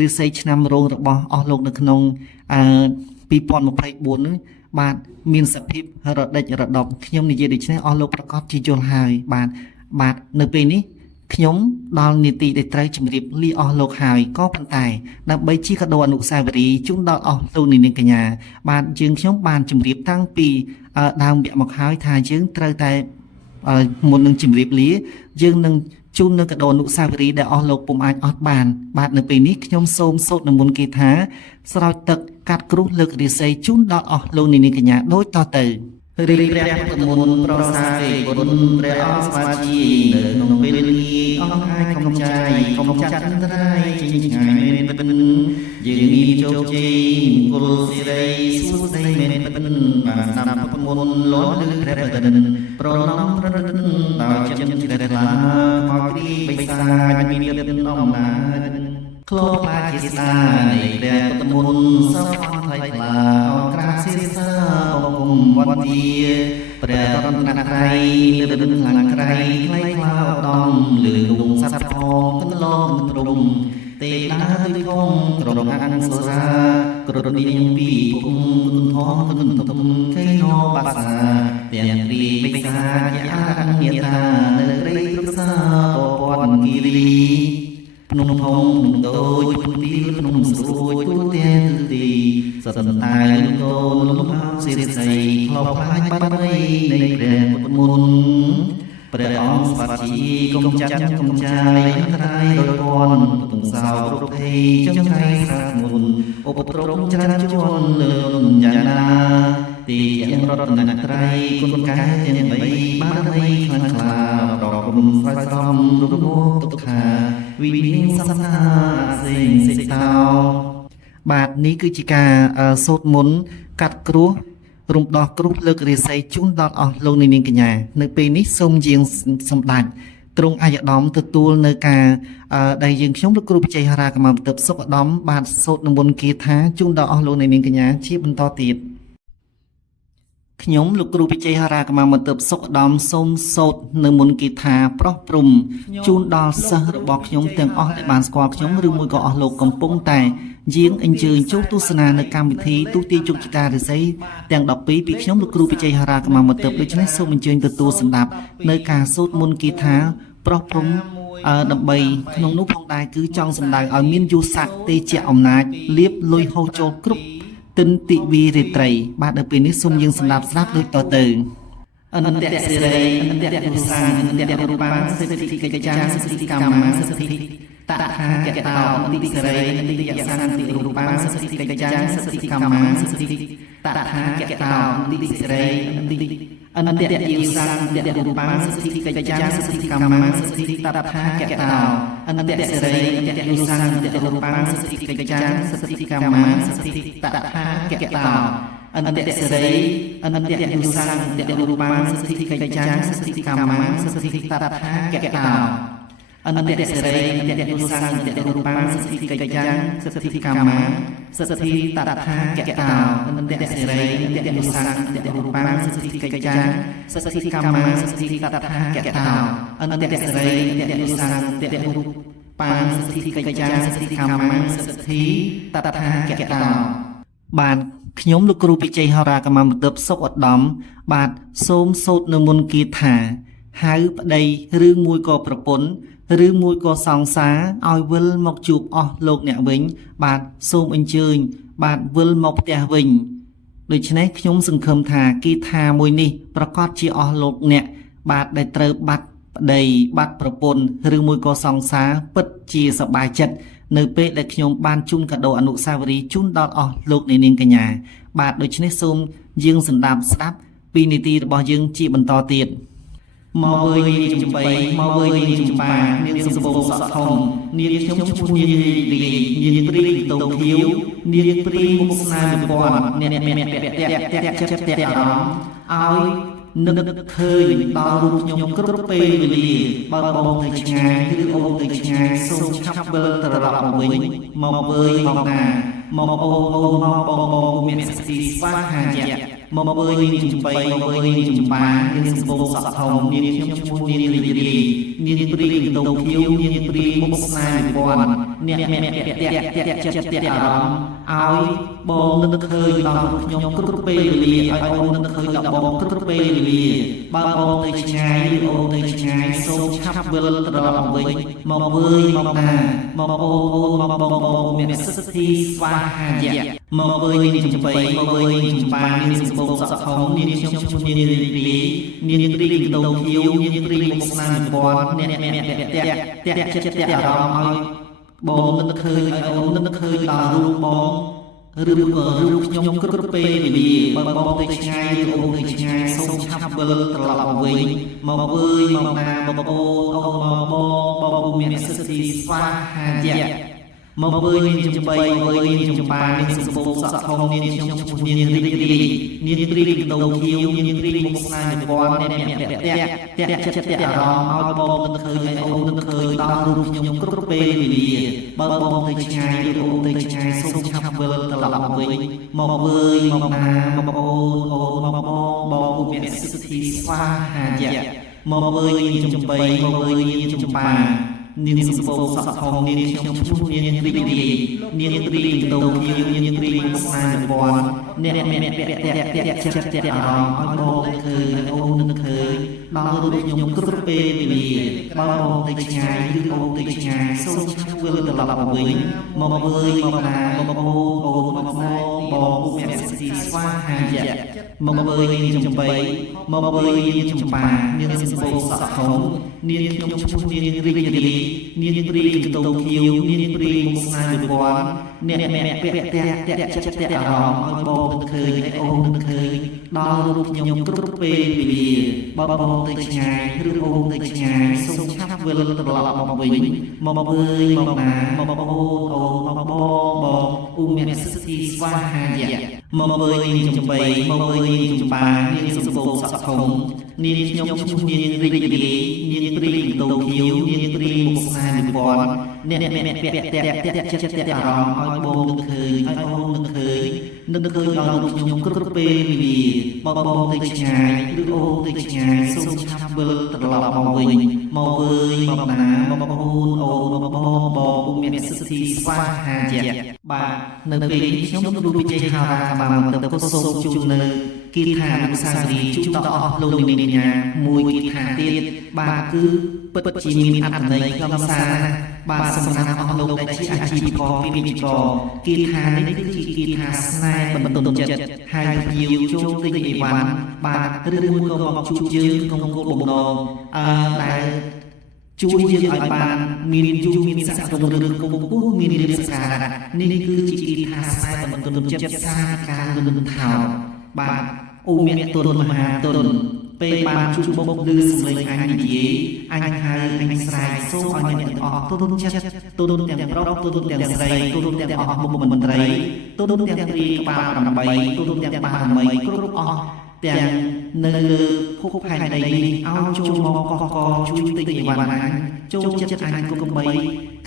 រាសីឆ្នាំរោងរបស់អស់លោកនៅក្នុង2024នេះបាទមានសភាពរដិចរដប់ខ្ញុំនិយាយដូច្នេះអស់លោកប្រកាសជាយល់ហើយបាទនៅពេលនេះខ្ញុំដល់នីតិដែលត្រូវជម្រាបលាអស់លោកហើយក៏ប៉ុន្តែដើម្បីជាកាដូអនុស្សាវរីយ៍ជូនដល់អស់លោកនាងកញ្ញាបាទយើងខ្ញុំបានជម្រាបតាំងពីដើមវគ្គមកហើយថាយើងត្រូវតែមុននឹងជម្រាបលាយើងនឹងជូននៅកាដូអនុស្សាវរីយ៍ដែលអស់លោកពុំអាចអត់បានបាទនៅពេលនេះខ្ញុំសូមសូត្រនិមន្តគាថាស្រោចទឹកកាត់គ្រោះលើករាសីជូនដល់អស់លោកនាងកញ្ញាដូចតទៅរីករាយពុទ្ធមន្តប្រសាទេបុណ្យព្រះអង្គស្វាជីនៅក្នុងពេលនេះអង្គអាយកុំចាយកុំចាត់អន្តរាយចេញឆ្ងាយមែនពិតយើងមានជោគជ័យមង្គលសិរីសួស្តីមែនពិតបានស្ដាប់ពុទ្ធមន្តលាន់លើព្រះបរិញ្ញប្រណំររិនដោយចិត្តជ្រះថ្លាមកគ្រីបិសាចមានលិនអំណាចក្លោខ្លាជាស្ដានៃព្រះពុទ្ធមន្តសពអស់ថ្លៃថ្លាអក្រាសិសាបង្គំវត្តទាព្រះរតនត្រ័យលិនខ្លាំងក្រៃថ្លៃថ្លាឧត្តមលើលងសត្វផងកន្លងទ្រង់ទេដាដូចធំក្រុងអង្គសូរាក្ររនាងពីពុំគុណធំគុណធំកៃណោបាសាទាំងរីបិសាជាអរញ្ញតានៅព្រៃព្រឹក្សាពពន់គិរីភ្នំធំភ្នំតូចភ្នំទីភ្នំស្រួយទូទាំងទីសតន្តាយលំកូនលំហៅសិរិស័យខ្លោបខ្លាចបាត់នៃព្រះពុទ្ធមន្តព្រះអង្គស្វាជីកុំចាត់កុំចាយអន្តរាយរយពាន់ពងសោគ្រប់ភ័យចង្រៃសាស្មុនឧបទ្រពច្រើនជួនលើលំយ៉ាងណាទីយ៉ាងរតនត្រ័យគុណកាយទាំងបីបានបីខ្លាំងក្លាប្រគំស្រ័យស្រំរូបមកទុក្ខាវិញ្ញាណសាសនាសេងសិតោបាទនេះគឺជាការសូត្រមន្តកាត់គ្រោះរំដោះគ្រោះលើករាសីជូនដល់អស់លោកនាងកញ្ញានៅពេលនេះសូមយាងសម្ដេចទ្រង់អាយដាមទទួលនៅការដែលយើងខ្ញុំលោកគ្រូពិជ័យហារាកម្មាមន្ទិលសុខឧត្តមបាទសូត្រនិមន្តគាថាជូនដល់អស់លោកនាងកញ្ញាជាបន្តទៀតខ្ញុំលោកគ្រូពិជ័យហារាកម្មាមន្ទិលសុខឧត្តមសូមសូត្រនៅមន្តគាថាប្រោះព្រំជូនដល់សិស្សរបស់ខ្ញុំទាំងអស់ដែលបានស្គាល់ខ្ញុំឬមួយក៏អស់លោកកំពុងតែយាងអញ្ជើញចូលទស្សនានៅកម្មវិធីទូទាយជោគជតារិស័យទាំង12ពីខ្ញុំលោកគ្រូពិជ័យហារាកម្មាមន្ទិលដូច្នេះសូមអញ្ជើញទទួលស្ដាប់នៅការសូត្រមន្តគាថាប្រោះព្រំដើម្បីក្នុងនោះផងដែរគឺចង់សម្ដៅឲ្យមានយុស័ក្តិទេជាអំណាចលៀបលុយហូរចូលគ្រប់ទិនទិវីរិត្រីបាទដល់ពេលនេះសូមយើងស្ដាប់ដូចតទៅអនន្តៈសិរីអនន្តៈយុសាអនន្តៈរូបាសិទ្ធិកិច្ចចាសិទ្ធិកម្មសិទ្ធិតថាកតោអន្តិសិរីអន្តិយសន្តិរូបាសិទ្ធិកិច្ចចាសិទ្ធិកម្មសិទ្ធិតថាកតោអន្តិសិរីអន្តិអនន្តៈយុសាអនន្តៈរូបាសិទ្ធិកិច្ចចាសិទ្ធិកម្មសិទ្ធិតថាកតោអនន្តៈសិរីអន្តៈយុសាអនន្តៈរូបាសិទ្ធិកិច្ចចាសិទ្ធិកម្មសិទ្ធិតថាកតោអនន្តៈសិរីអនន្តៈយុសាអនន្តៈរូបាសិទ្ធិកិច្ចចាសិទ្ធិកម្មសិទ្ធិតថាកតោអនន្តៈសិរីអនន្តៈយុសាអនន្តៈរូបាសិទ្ធិកិច្ចចាសិទ្ធិកម្មសិទ្ធិតថាកតោអនន្តៈសិរីអនន្តៈយុសាអនន្តៈរូបាសិទ្ធិកិច្ចចាសិទ្ធិកម្មសិទ្ធិតថាកតោអនន្តៈសិរីអនន្តៈយុសាអនន្តៈរូបាសិទ្ធិកិច្ចចាសិទ្ធិកម្មសិទ្ធិតថាកតោបានខ្ញុំលោកគ្រូពិជ័យហារាកម្មាមន្ទិលសុខឧត្តមបាទសូមសូត្រនៅមន្តគាថាហៅប្តីឬមួយក៏ប្រពន្ធឬមួយក៏សង្សារឲ្យវិលមកជួបអស់លោកអ្នកវិញបាទសូមអញ្ជើញបាទវិលមកផ្ទះវិញដូច្នេះខ្ញុំសង្ឃឹមថាគាថាមួយនេះប្រកាសជាអស់លោកអ្នកបាទដែលត្រូវបាត់ ប្តីបាត់ប្រពន្ធឬមួយក៏សង្សារពិតជាសប្បាយចិត្តនៅពេលដែលខ្ញុំបានជូនកាដូអនុស្សាវរីយ៍ជូនដល់អស់លោកអ្នកនាងកញ្ញាបាទដូច្នេះសូមយើងស្ដាប់ពីនីតិរបស់យើងជាបន្តទៀតមកវើយចំបៃមកវើយចំបានាងសម្បូរសក់ធំនាងខ្ញុំឈ្មោះនាងនាងព្រីតោខៀវនាងព្រីមុខស្នាមពាន់អ្នកចិត្តអារម្មណ៍ឲ្យនឹកឃើញដល់រូបខ្ញុំគ្រប់ពេលវេលាបើបងទៅឆ្ងាយឬអូនទៅឆ្ងាយសូមឆាប់វិលត្រឡប់មកវិញមកវើយមកណាមកអូនមកបងមានសតិស្វាហាយៈមកវើយចំបៃមកវើយចំបានាងសម្បូរសក់ធំនាងខ្ញុំឈ្មោះនាងរីនាងព្រីតោខៀវនាងព្រីមុខស្នាមពាន់អ្នកចិត្តអារម្មណ៍ឲ្យបងនឹកឃើញដល់ខ្ញុំគ្រប់ពេលវេលាឲ្យអូននឹកឃើញដល់បងគ្រប់ពេលវេលាបើបងទៅឆ្ងាយឬអូនទៅឆ្ងាយសូមឆាប់វិលត្រឡប់មកវិញមកវើយមកណាមកអូនមកបងមានសទ្ធីស្វាហាយៈមកវើយចំបៃមកវើយចំបានាងសម្បូរសក់ធំនាងខ្ញុំឈ្មោះនាងរីនាងព្រីតោខៀវនាងព្រីមុខស្នាមពាន់អ្នកចិត្តអារម្មណ៍ឲ្យបងនឹកឃើញឲ្យអូននឹកឃើញដល់រូបបងឬរូបខ្ញុំគ្រប់ពេលវេលាបើបងទៅឆ្ងាយឬអូនទៅឆ្ងាយសូមឆាប់វិលត្រឡប់មកវិញមកវើយមកណាមកអូនមកបងមានសទ្ធីស្វាហាយៈមកវើយចំបៃវើយចំបានាងសម្បូរសក់ធំនាងខ្ញុំឈ្មោះនាងរីនាងព្រីតោខៀវនាងព្រីមុខស្នាមពាន់អ្នកចិត្តអារម្មណ៍ឲ្យបងនឹកឃើញឲ្យអូននឹកឃើញដល់រូបខ្ញុំគ្រប់ពេលវេលាបើបងទៅឆ្ងាយឬអូនទៅឆ្ងាយសូមឆាប់វិលត្រឡប់មកវិញមកវើយមកណាមកអូនមកបងមានសទ្ធីស្វាហាយៈមកវើយចំបៃមកវើយចំបានាងសម្បូរសក់ធំនាងខ្ញុំឈ្មោះនាងរីនាងព្រីតោខៀវនាងព្រីមុខស្នាមពាន់អ្នកចិត្តអារម្មណ៍ឲ្យបងឃើញអូននឹកឃើញដល់រូបខ្ញុំគ្រប់ពេលវេលាបើបងទៅឆ្ងាយឬអូនទៅឆ្ងាយសូមឆាប់វិលត្រឡប់មកវិញមកវើយមកណាមកអូនមកបងមានសទ្ធីស្វាហាយៈមកវើយចំបៃមកវើយចំបានាងសម្បូរសក់ធំនាងខ្ញុំឈ្មោះនាងរីនាងព្រីតោខៀវនាងព្រីមុខស្នាមពាន់អ្នកចិត្តអារម្មណ៍ឲ្យបងនឹកឃើញឲ្យអូននឹកឃើញដល់រូបខ្ញុំគ្រប់ពេលវេលាបើបងទៅឆ្ងាយឬអូនទៅឆ្ងាយសូមឆាប់វិលត្រឡប់មកវិញមកវើយមកណាមកអូនមកបងមានសទ្ធីស្វាហាយៈមកវើយចំបៃមកវើយចំបានាងសម្បូរសក់ធំនាងខ្ញុំឈ្មោះនាងរីនាងព្រីតោខៀវនាងព្រីមុខស្នាមពាន់អ្នកចិត្តអារម្មណ៍ឲ្យបងនឹកឃើញឲ្យអូននឹកឃើញដល់រូបខ្ញុំគ្រប់ពេលវេលាបើបងទៅឆ្ងាយឬអូនទៅឆ្ងាយសូមឆាប់វិលត្រឡប់មកវិញមកវើយមកណាមកអូនមកបងមានសទ្ធីស្វាហាយៈបាទនៅពេលនេះខ្ញុំលោកវិជ័យហារាបានទៅសូមជូននៅគិថាអនុស្សាវរីយ៍ជូនដល់អស់លោកនាងកញ្ញាមួយគិថាទៀតបាទគឺពិតជាមានអត្ថន័យខ្លឹមសារបាទសម្រាប់អស់លោកដែលជាអាជីវករពាណិជ្ជករគិថានេះគឺជាគិថាស្នេហ៍បន្ទន់ចិត្តហើយភ្ញៀវចូលទិញអីវ៉ាន់បាទឬមួយក៏មកជួបយើងក្នុងគោលបំណងដែលជួយយើងឲ្យបានមានយូរមានសក្តិភាពគង់ពោះមានរៀបសារនេះគឺជាគិថាស្នេហ៍បន្ទន់ចិត្តសាការលំថោបាទអូមានទុនមហាទុនពេលបានជួបបុកឮសំឡេងអញនិយាយអញហៅអញស្រែកសូមឲ្យអ្នកទាំងអស់ទុនចិត្តទុនទាំងប្រុសទុនទាំងស្រីទុនទាំងអស់មុខមន្ត្រីទុនទាំងព្រីក្បាល8ទុនទាំងបារមីគ្រប់អស់ទាំងនៅលើភពផែនដីនេះឲ្យចូលមកកកជួយទិញអីវ៉ាន់អញចូលចិត្តអញគុំបី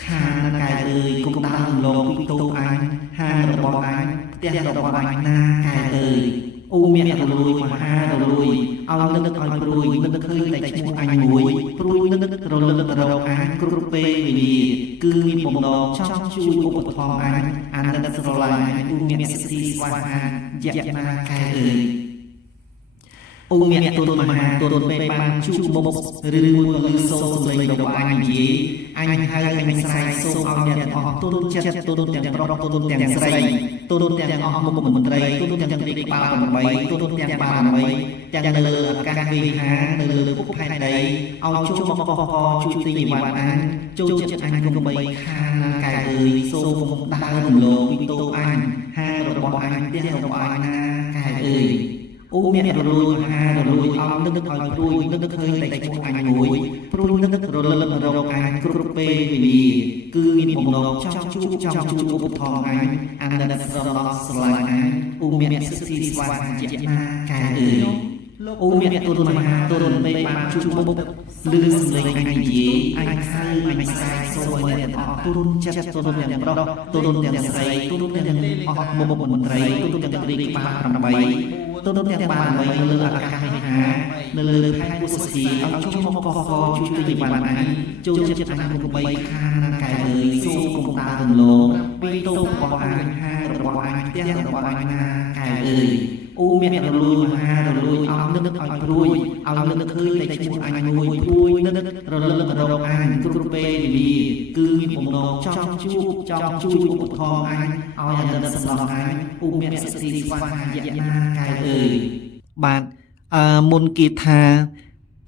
ខាងណាកែអើយគុំដើររំលងពីតូអញហាងរបស់អញផ្ទះរបស់អញណាកែអើយអូមានរលួយមហារលួយឲ្យនឹកឲ្យព្រួយនឹកឃើញតែឈ្មោះអញមួយព្រួយនឹករលឹករកអញគ្រប់ពេលវេលាគឺមានបំណងចង់ជួយឧបត្ថម្ភអញអាណិតស្រឡាញ់អញអូមានសទ្ធីស្វាហាយៈណាកែអើយអូមានទុនមហាទុនពេលបានជួបមុខឬមួយក៏លើសូរសំឡេងរបស់អញនិយាយអញហ ហើយអញស្រែកសូមឲ្យអ្នកទាំងអស់ទូលចិត្តទូលទាំងប្រុសទូលទាំងស្រីទូលទាំងអស់មុខមន្ត្រីទូលទាំងទីក្បាល8ទូលទាំងបារមីទាំងនៅលើអាកាសវិហារនៅលើភពផែនដីឲ្យជួបមកកកជួយទីនិវត្តអញចូលចិត្តអញកុំបីខានកែអើយសូមដើររំលងវិតោអញហារបស់អញផ្ទះរបស់អញណាកែអើយអូមានរលួយហារលួយឲ្យនឹកឲ្យព្រួយនឹកឃើញតែឈ្មោះអញមួយព្រួយនឹករលឹករកអញគ្រប់ពេលវេលាគឺមានបំណងចង់ជួបឧបត្ថម្ភអញអាណិតស្រណោះស្រឡាញ់អញអូមានសិទ្ធិស្វាយជាណាកែអើយអូមានទូលមហាទូលពេលបានជួបមុខលឺសំឡេងអញនិយាយអញហៅអញស្រែកសូមឲ្យអ្នកអស់ទូលចិត្តទូលទាំងប្រុសទូលទាំងស្រីទូលទាំងអស់មុខមន្ត្រីទូលទាំងទីក្បាល8ទូលទាំងបារមីលើអាកាសវិហារនៅលើផែនពុស្ទីឲ្យជួបមកកកជួយទីបានអញចូលចិត្តអញកុំបីខានកែអើយសូមគុំតារំលងពីតោរបស់អញហារបស់អញផ្ទះរបស់អញណាកែអើយអូមានរលួយមហារលួយឲ្យនឹកឲ្យព្រួយឲ្យនឹកឃើញតែឈ្មោះអញមួយព្រួយនឹករលឹករកអញគ្រប់ពេលវេលាគឺមានបំណងចង់ជួបចង់ជួយឧបត្ថម្ភអញឲ្យអាណិតសំណោះអញអូមានសិទ្ធិស្វាយណាកែអើយបាទមុនគាថា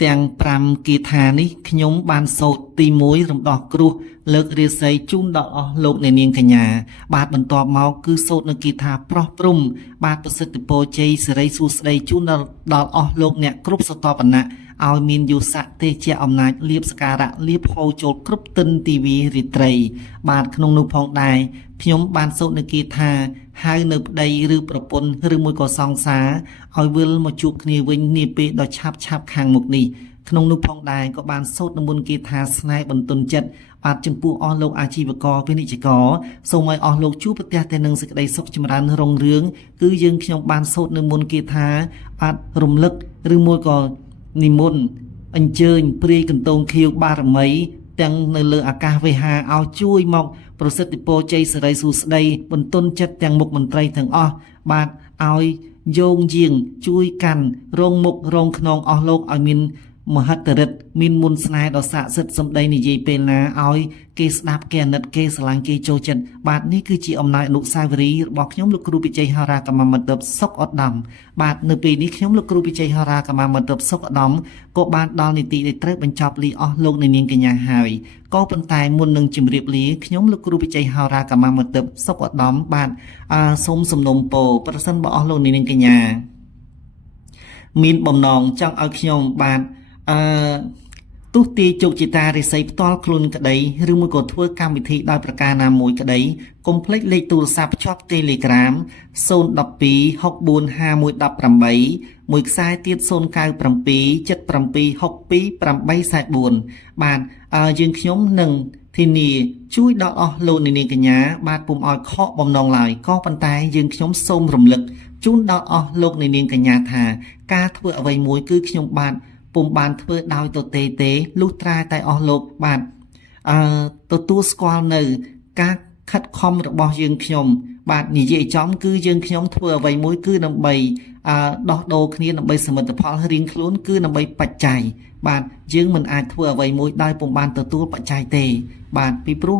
ទាំង5គាថានេះខ្ញុំបានសូត្រទី1រំដោះគ្រោះលើករាសីជូនដល់អស់លោកអ្នកនាងកញ្ញាបាទបន្ទាប់មកគឺសូត្រនៅគាថាប្រោះព្រំបាទប្រសិទ្ធពរជ័យសិរីសួស្តីជូនដល់អស់លោកអ្នកគ្រប់សតបណៈឲ្យមានយុស័កទេជាអំណាចលៀបសការៈលៀបហូរចូលគ្រប់ទិនទីវីរាត្រីបាទក្នុងនោះផងដែរខ្ញុំបានសូត្រនៅគាថាហៅនៅប្តីឬប្រពន្ធឬមួយក៏សង្សារឲ្យវិលមកជួបគ្នាវិញនាពេលដ៏ឆាប់ខាងមុខនេះក្នុងនោះផងដែរក៏បានសូត្រនៅមុនគាថាស្នេហ៍បន្ទន់ចិត្តបាទចំពោះអស់លោកអាជីវករពាណិជ្ជករសូមឲ្យអស់លោកជួបប្រទះតែនឹងសេចក្តីសុខចម្រើនរុងរឿងគឺយើងខ្ញុំបានសូត្រនៅមុនគាថាបាទរំលឹកឬមួយក៏និមន្តអញ្ជើញព្រាយកន្តោងខៀវបារមីទាំងនៅលើអាកាសវិហារឲ្យជួយមកប្រសិទ្ធពរជ័យសិរីសួស្តីបន្ទន់ចិត្តទាំងមុខមន្ត្រីទាំងអស់បាទឲ្យយោងយាងជួយកាន់រងមុខរងខ្នងអស់លោកឲ្យមានមហិទ្ធិឫទ្ធិមានមុនស្នេហ៍ដ៏ស័ក្តិសិទ្ធិសម្ដីនិយាយពេលណាឲ្យគេស្ដាប់គេអាណិតគេស្រឡាញ់គេចូលចិត្តបាទនេះគឺជាអំណាចអនុស្សាវរីយ៍របស់ខ្ញុំលោកគ្រូពិជ័យហោរាកម្មមិត្តសុកឧត្តមបាទនៅពេលនេះខ្ញុំលោកគ្រូពិជ័យហោរាកម្មមិត្តសុកឧត្តមក៏បានដល់នីតិដែលត្រូវបញ្ចប់លីអស់លោកនាងកញ្ញាហើយក៏ប៉ុន្តែមុននឹងជម្រាបលាខ្ញុំលោកគ្រូពិជ័យហោរាកម្មមិត្តសុកឧត្តមបាទសូមសំណូមពរប្រសិនបើអស់លោកនាងកញ្ញាមានបំណងចង់ឲ្យខ្ញុំបាទទោះទីជោគជតារិស័យផ្ទាល់ខ្លួនក្តីឬមួយក៏ធ្វើកម្មវិធីដោយប្រការណាមួយក្តីកុំភ្លេចលេខទូរស័ព្ទភ្ជាប់ Telegram 012 645118មួយខ្សែទៀត097 77 62 844បាទយើងខ្ញុំនឹងធានាជួយដល់អស់លោកនាងកញ្ញាបាទពុំឲ្យខកបំណងឡើយក៏ប៉ុន្តែយើងខ្ញុំសូមរំលឹកជូនដល់អស់លោកនាងកញ្ញាថាការធ្វើអ្វីមួយគឺខ្ញុំបាទពុំបានធ្វើដោយទទេទេលុះត្រាតែអស់លោកបាទទទួលស្គាល់នៅការខិតខំរបស់យើងខ្ញុំបាទនិយាយចំគឺយើងខ្ញុំធ្វើអ្វីមួយគឺដើម្បីដោះដូរគ្នាដើម្បីសមិទ្ធផលរៀងខ្លួនគឺដើម្បីបច្ច័យបាទយើងមិនអាចធ្វើអ្វីមួយដោយពុំបានទទួលបច្ច័យទេបាទពីព្រោះ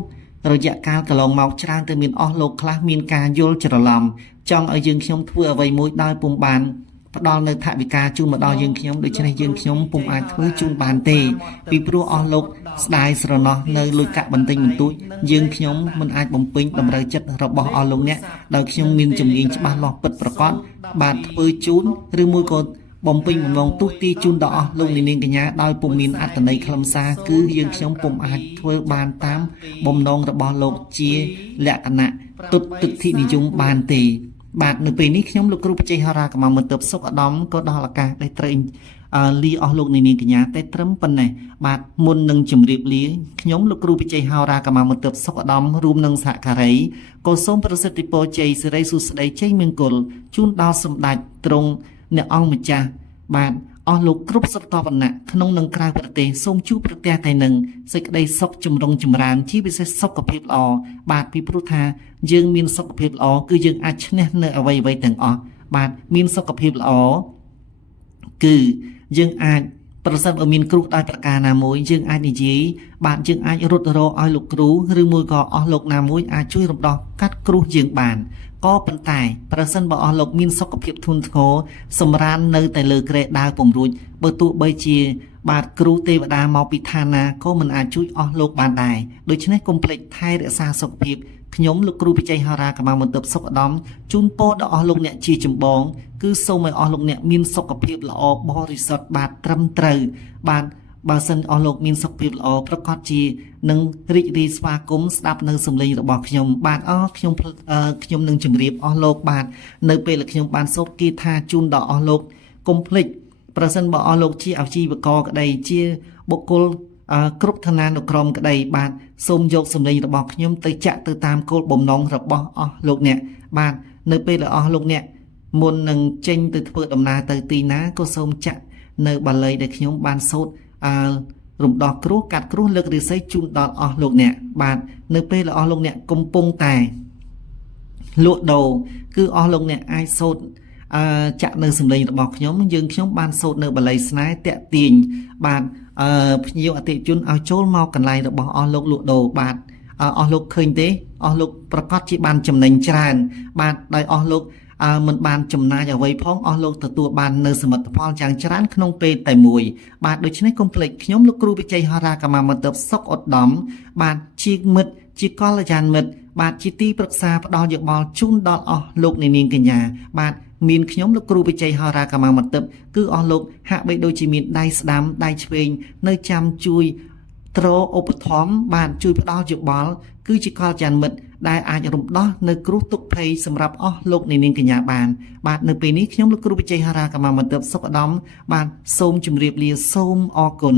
រយៈកាលកន្លងមកច្រើនតែមានអស់លោកខ្លះមានការយល់ច្រឡំចង់ឲ្យយើងខ្ញុំធ្វើអ្វីមួយដោយពុំបានផ្ដល់នៅថវិកាជូនមកដល់យើងខ្ញុំដូច្នេះយើងខ្ញុំពុំអាចធ្វើជូនបានទេពីព្រោះអស់លោកស្ដាយស្រណោះនៅលុយកាក់បន្តិចបន្តួចយើងខ្ញុំមិនអាចបំពេញតម្រូវចិត្តរបស់អស់លោកអ្នកដោយខ្ញុំមានជំនាញច្បាស់លាស់ពិតប្រាកដបាទធ្វើជូនឬមួយក៏បំពេញបំណងទុះទីជូនដល់អស់លោកនាងកញ្ញាដោយពុំមានអត្តន័យខ្លឹមសារគឺយើងខ្ញុំពុំអាចធ្វើបានតាមបំណងរបស់លោកជាលក្ខណៈទុតទឹកធិនិយមបានទេបាទនៅពេលនេះខ្ញុំលោកគ្រូបច្ចេកហោរាកម្មមិត្តសុខឧត្តមក៏ដល់ឱកាសដែលត្រូវលីអស់លោកនាងកញ្ញាតែត្រឹមប៉ុណ្ណេះបាទមុននឹងជម្រាបលាខ្ញុំលោកគ្រូបច្ចេកហោរាកម្មមិត្តសុខឧត្តមរួមនឹងសហការីក៏សូមប្រសិទ្ធពរជ័យសិរីសួស្តីជ័យមង្គលជូនដល់សម្ដេចទ្រង់អ្នកអង្គម្ចាស់បាទអស់លោកគ្រប់ស្រទាប់វណ្ណៈក្នុងនិងក្រៅប្រទេសសូមជួបប្រទះតែនឹងសេចក្តីសុខចម្រុងចម្រើនជាពិសេសសុខភាពល្អបាទពីព្រោះថាយើងមានសុខភាពល្អគឺយើងអាចឈ្នះនៅអ្វីៗទាំងអស់បាទមានសុខភាពល្អគឺយើងអាច ប្រសិនបើមានគ្រូដោយប្រការណាមួយយើងអាចនិយាយបាទយើងអាចរត់រកឲ្យលោកគ្រូឬមួយក៏អស់លោកណាមួយអាចជួយរំដោះកាត់គ្រោះយើងបានក៏ប៉ុន្តែប្រសិនបើអស់លោកមានសុខភាពធ្ងន់ធ្ងរសម្រាននៅតែលើគ្រែដើរពំរួចបើទោះបីជាបាទគ្រូទេវតាមកពីឋានណាក៏មិនអាចជួយអស់លោកបានដែរដូច្នេះកុំភ្លេចថែរក្សាសុខភាពខ្ញុំលោកគ្រូវិជ័យហោរាកម្មាមន្ទិបសុខឧត្តមជូនពរដល់អស់លោកអ្នកជាចម្បងគឺសូមឲ្យអស់លោកអ្នកមានសុខភាពល្អបរិសុទ្ធបាទត្រឹមត្រូវបាទបើសិនអស់លោកមានសុខភាពល្អប្រកាសជានឹងរីករាយស្វាគមន៍ស្ដាប់នៅសំឡេងរបស់ខ្ញុំបាទខ្ញុំនឹងជម្រាបអស់លោកបាទនៅពេលដែលខ្ញុំបានសូត្រគាថាជូនដល់អស់លោកកុំភ្លេចប្រសិនបើអស់លោកជាអាជីវករក្តីជាបុគ្គលគ្រប់ឋានានុក្រមក្តីបាទសូមយកសម្លេងរបស់ខ្ញុំទៅចាក់ទៅតាមគោលបំណងរបស់អស់លោកអ្នកបាទនៅពេលដែលអស់លោកអ្នកមុននឹងចេញទៅធ្វើដំណើរទៅទីណាក៏សូមចាក់នៅបាលីដែលខ្ញុំបានសូត្ររំដោះគ្រោះកាត់គ្រោះលើករាសីជូនដល់អស់លោកអ្នកបាទនៅពេលដែលអស់លោកអ្នកកំពុងតែលក់ដូរគឺអស់លោកអ្នកអាចសូត្រចាក់នៅសម្លេងរបស់ខ្ញុំបានសូត្រនៅបាលីស្នេហ៍តាក់ទាញបាទភ្ញៀវអតិថិជនឲ្យចូលមកកន្លែងរបស់អស់លោកលក់ដូរបាទអស់លោកឃើញទេអស់លោកប្រកាសជាបានចំណេញច្រើនបាទដោយអស់លោកមិនបានចំណាយអ្វីផងអស់លោកទទួលបាននៅសមិទ្ធផលយ៉ាងច្រើនក្នុងពេលតែមួយបាទដូច្នេះកុំភ្លេចខ្ញុំលោកគ្រូវិជ័យហោរាកម្មាមន្ទិបសុខឧត្តមបាទជាមិត្តជាកល្យានមិត្តបាទជាទីប្រឹក្សាផ្ដល់យោបល់ជូនដល់អស់លោកអ្នកនាងកញ្ញាបាទមានខ្ញុំលោកគ្រូវិជ័យហោរាកម្មាមន្ទិបគឺអស់លោកហាក់បីដូចជាមានដៃស្ដាំដៃឆ្វេងនៅចាំជួយត្រឧបត្ថម្ភបាទជួយផ្ដល់យោបល់គឺជាកល្យានមិត្តដែលអាចរំដោះនៅគ្រោះទុក្ខភ័យសម្រាប់អស់លោកអ្នកនាងកញ្ញាបានបាទនៅពេលនេះខ្ញុំលោកគ្រូវិជ័យហោរាកម្មាមន្ទិបសុខឧត្តមបាទសូមជម្រាបលាសូមអរគុណ